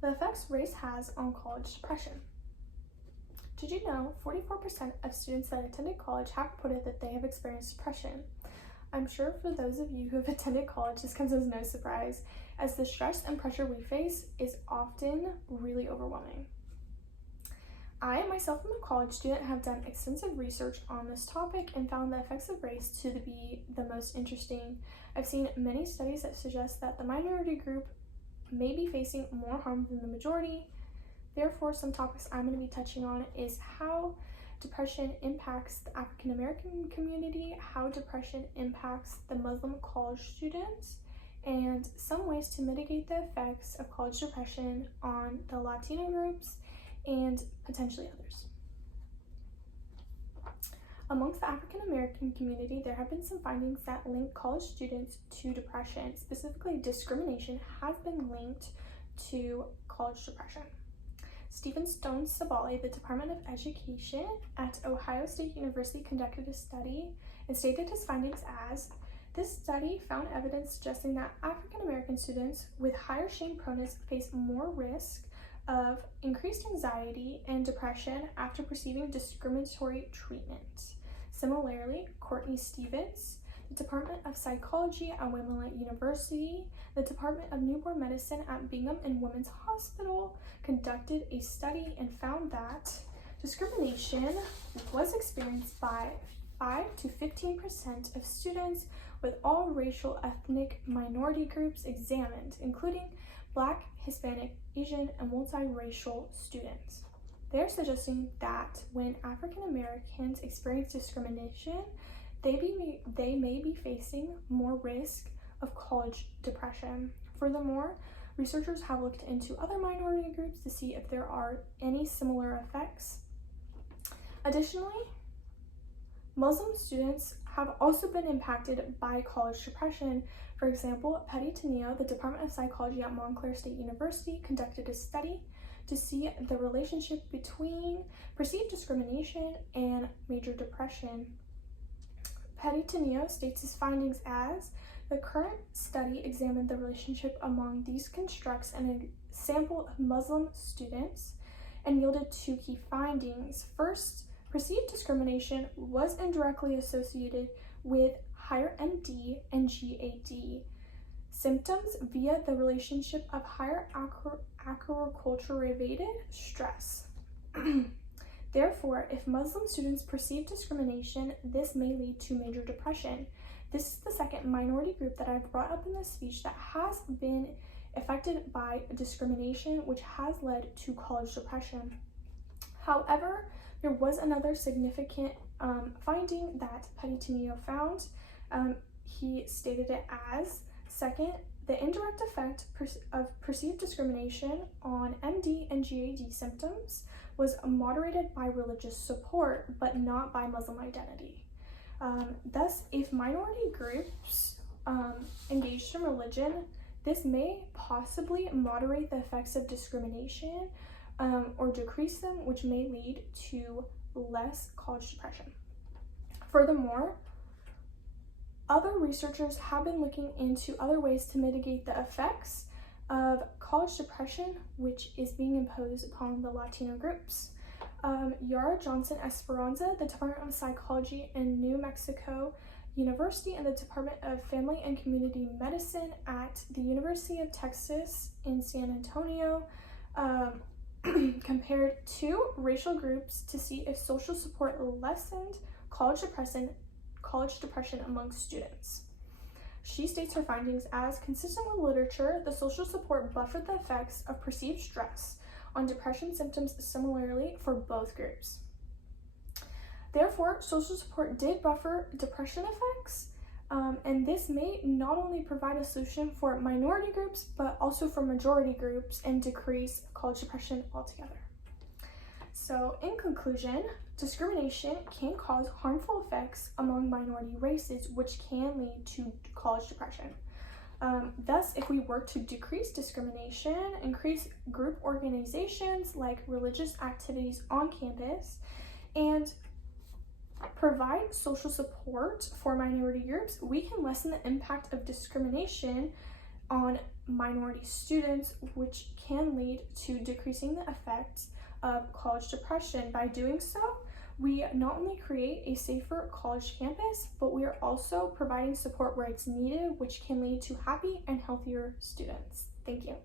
The effects race has on college depression. Did you know 44% of students that attended college have reported that they have experienced depression? I'm sure for those of you who have attended college, this comes as no surprise, as the stress and pressure we face is often really overwhelming. I myself am a college student, have done extensive research on this topic and found the effects of race to be the most interesting. I've seen many studies that suggest that the minority group may be facing more harm than the majority. Therefore, some topics I'm going to be touching on is how depression impacts the African American community, how depression impacts the Muslim college students, and some ways to mitigate the effects of college depression on the Latino groups and potentially others. Amongst the African American community, there have been some findings that link college students to depression. Specifically, discrimination has been linked to college depression. Stephen Stone Sabali, the Department of Education at Ohio State University, conducted a study and stated his findings as, this study found evidence suggesting that African American students with higher shame proneness face more risk of increased anxiety and depression after receiving discriminatory treatment. Similarly, Courtney Stevens, the Department of Psychology at Willamette University, the Department of Newborn Medicine at Brigham and Women's Hospital conducted a study and found that discrimination was experienced by 5 to 15% of students with all racial ethnic minority groups examined, including Black, Hispanic, Asian, and multiracial students. They're suggesting that when African Americans experience discrimination, they may be facing more risk of college depression. Furthermore, researchers have looked into other minority groups to see if there are any similar effects. Additionally, Muslim students have also been impacted by college depression. For example, Petty Tenio, the Department of Psychology at Montclair State University, conducted a study to see the relationship between perceived discrimination and major depression. Petty Tenio states his findings as, the current study examined the relationship among these constructs and a sample of Muslim students and yielded two key findings. First, perceived discrimination was indirectly associated with higher MD and GAD symptoms via the relationship of higher agriculture-related stress. Therefore, if Muslim students perceive discrimination, this may lead to major depression. This is the second minority group that I've brought up in this speech that has been affected by discrimination, which has led to college depression. However, there was another significant finding that Petty Tenio found. He stated it as, second, the indirect effect of perceived discrimination on MD and GAD symptoms was moderated by religious support, but not by Muslim identity. Thus, if minority groups engaged in religion, this may possibly moderate the effects of discrimination or decrease them, which may lead to less college depression. Furthermore, other researchers have been looking into other ways to mitigate the effects of college depression, which is being imposed upon the Latino groups. Yara Johnson Esperanza, the Department of Psychology in New Mexico University and the Department of Family and Community Medicine at the University of Texas in San Antonio, compared two racial groups to see if social support lessened college depression among students. She states her findings as, consistent with literature, the social support buffered the effects of perceived stress on depression symptoms similarly for both groups. Therefore, social support did buffer depression effects, and this may not only provide a solution for minority groups, but also for majority groups and decrease college depression altogether. So, in conclusion, discrimination can cause harmful effects among minority races, which can lead to college depression. Thus, if we work to decrease discrimination, increase group organizations like religious activities on campus, and provide social support for minority groups, we can lessen the impact of discrimination on minority students, which can lead to decreasing the effects of college depression. By doing so, we not only create a safer college campus, but we are also providing support where it's needed, which can lead to happy and healthier students. Thank you.